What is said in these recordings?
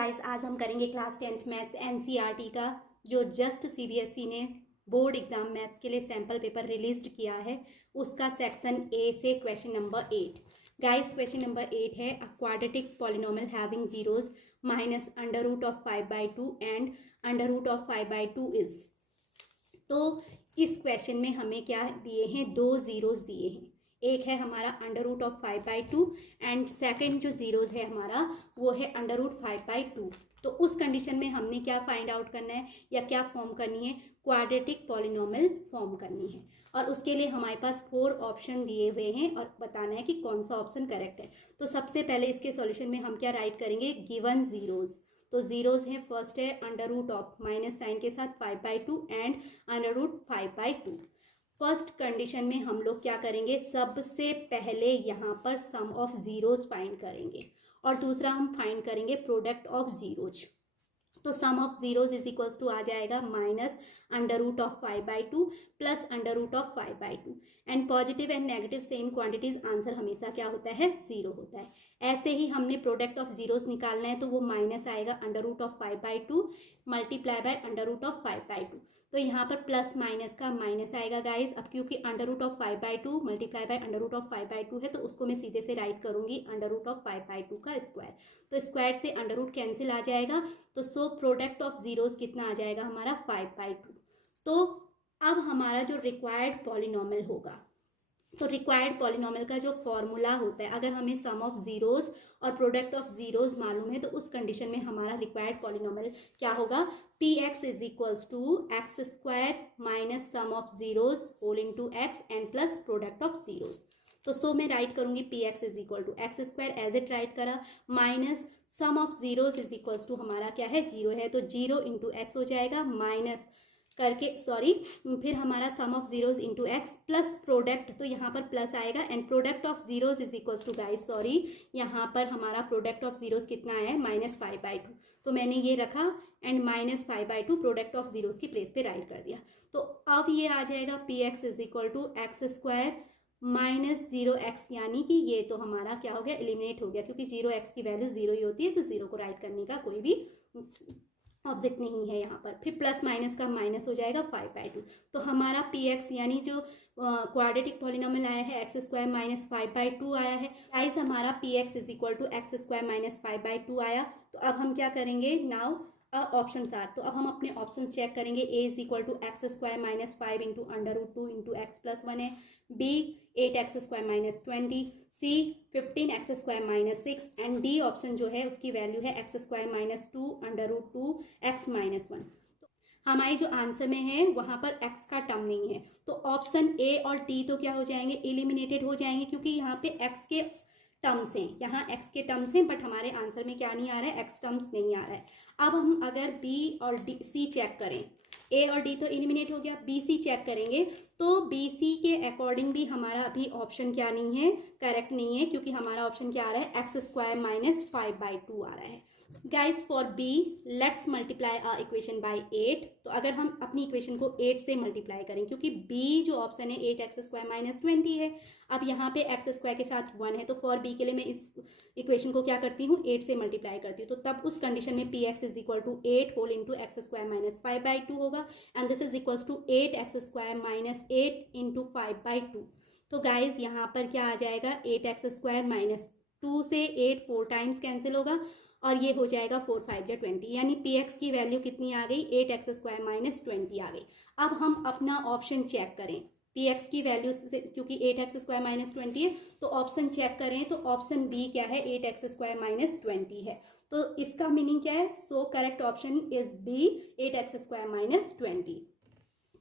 Guys आज हम करेंगे क्लास 10th मैथ्स एनसीईआरटी का जो जस्ट सीबीएसई ने बोर्ड एग्जाम मैथ्स के लिए सैम्पल पेपर रिलीज किया है उसका सेक्शन ए से question number 8। Guys question number 8 है a quadratic polynomial having zeros minus under root of 5/2 and under root of 5/2 is. तो इस क्वेश्चन में हमें क्या दिए हैं, दो जीरोस दिए हैं। एक है हमारा under root of 5/2 and second जो जीरोस है हमारा वो है अंडर रूट 5/2। तो उस कंडीशन में हमने क्या फाइंड आउट करना है या क्या फॉर्म करनी है, क्वाड्रेटिक पॉलिनोमियल फॉर्म करनी है। और उसके लिए हमारे पास 4 ऑप्शन दिए हुए हैं और बताना है कि कौन सा ऑप्शन करेक्ट है। तो सबसे पहले इसके सॉल्यूशन में हम क्या राइट करेंगे, गिवन जीरोस। तो जीरोस हैं, फर्स्ट है under root of minus sign के साथ 5/2 and under root 5/2। First condition में हम लोग क्या करेंगे, सबसे पहले यहाँ पर सम ऑफ जीरोस फाइंड करेंगे और दूसरा हम फाइंड करेंगे प्रोडक्ट ऑफ जीरोज। तो sum of zeros is equals to आ जाएगा minus under root of 5/2 plus under root of 5/2 and positive and negative same quantities answer हमेशा क्या होता है, जीरो होता है। ऐसे ही हमने प्रोडक्ट ऑफ जीरोस निकालना है तो वो माइनस आएगा under root of 5/2 multiply by under root of 5/2। तो यहाँ पर प्लस माइनस का माइनस आएगा गाइस। अब क्योंकि under root of 5/2 multiply by under root of 5/2 है तो उसको मैं सीधे से राइट करूंगी अंडर रूट ऑफ 5/2 का स्क्वायर। तो स्क्वायर से अंडर रूट कैंसिल आ जाएगा तो सो प्रोडक्ट ऑफ जीरोस कितना आ जाएगा हमारा 5/2। तो अब हमारा जो रिक्वायर्ड पॉलिनोमियल होगा, तो रिक्वायर्ड पॉलिनोमियल का जो फॉर्मूला होता है, अगर हमें सम ऑफ जीरोस और प्रोडक्ट ऑफ जीरोस मालूम है तो उस कंडीशन में हमारा रिक्वायर्ड पॉलिनोमियल क्या होगा, P X is equals to X square minus sum of zeros whole into X and plus product of zeros. तो सो मैं राइट करूंगी P X is equal to X square as it write करा minus sum of zeros is equals to हमारा क्या है, zero है तो zero into x हो जाएगा माइनस करके फिर हमारा sum of zeros into X plus product, तो यहाँ पर प्लस आएगा and product of zeros is equals to guys यहाँ पर हमारा प्रोडक्ट ऑफ जीरोस कितना आया है, -5/2। तो मैंने ये रखा एंड -5/2 प्रोडक्ट ऑफ जीरोस की प्लेस पे राइट कर दिया। तो अब ये आ जाएगा P X is equal to X square -0x, यानी कि ये तो हमारा क्या हो गया, एलिमिनेट हो गया क्योंकि 0x की वैल्यू 0 ही होती है तो 0 को राइट करने का कोई भी ऑब्जेक्ट नहीं है यहाँ पर। फिर प्लस माइनस का माइनस हो जाएगा 5/2। तो हमारा पी एक्स यानी जो क्वाड्रेटिक पॉलिनोमियल आया है एक्स स्क्वायर माइनस 5/2 आया है। गाइस हमारा P X is equal to X square minus 5/2 आया। तो अब हम क्या करेंगे, नाउ ऑप्शन आर। तो अब हम अपने ऑप्शन चेक करेंगे। A is equal to X square minus 5 into under root 2 into X plus 1 है। B 8x square minus 20, C 15x square minus 6 and D option जो है उसकी वैल्यू है X square minus 2 under root 2 X minus 1। हमारी जो answer में है वहां पर x का टर्म नहीं है तो ऑप्शन ए और डी तो क्या हो जाएंगे, एलिमिनेटेड हो जाएंगे क्योंकि यहाँ पे x के टर्म्स हैं, यहाँ x के टर्म्स हैं बट हमारे आंसर में क्या नहीं आ रहा है, x टर्म्स नहीं आ रहा है। अब हम अगर b और c चेक करें, a और d तो एलिमिनेट हो गया, b c चेक करेंगे तो b c के अकॉर्डिंग भी हमारा अभी ऑप्शन क्या नहीं है, करेक्ट नहीं है क्योंकि हमारा ऑप्शन क्या आ रहा है, एक्स स्क्वायर माइनस 5/2 आ रहा है। Guys for b let's multiply a equation by 8। तो अगर हम अपनी इक्वेशन को 8 से मल्टीप्लाई करें क्योंकि b जो ऑप्शन है 8x स्क्वायर माइनस 20 है। अब यहाँ पे एक्स स्क्वायर के साथ 1 है तो फॉर b के लिए मैं इस इक्वेशन को क्या करती हूँ, 8 से मल्टीप्लाई करती हूँ। तो तब उस कंडीशन में P X is equal to 8 whole into X square minus 5/2 होगा and this is equals to 8x square minus 8 into 5/2। तो गाइज यहाँ पर क्या आ जाएगा, 8x स्क्वायर माइनस 2 से 8 4 टाइम्स कैंसिल होगा और ये हो जाएगा 4 5 जा 20, यानी पी एक्स की वैल्यू कितनी आ गई, 8x स्क्वायर माइनस 20 आ गई। अब हम अपना ऑप्शन चेक करें पी एक्स की वैल्यू से, क्योंकि 8x स्क्वायर माइनस 20 है तो ऑप्शन चेक करें तो ऑप्शन बी क्या है, 8x स्क्वायर माइनस 20 है। तो इसका मीनिंग क्या है, so correct option is B 8x square minus 20।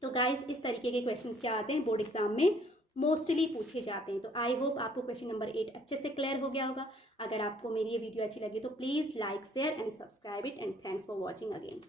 तो गाइज इस तरीके के क्वेश्चंस क्या आते हैं बोर्ड एग्जाम में, मोस्टली पूछे जाते हैं। तो आई होप आपको क्वेश्चन नंबर 8 अच्छे से क्लियर हो गया होगा। अगर आपको मेरी ये वीडियो अच्छी लगी तो please like share and subscribe it and thanks for watching again.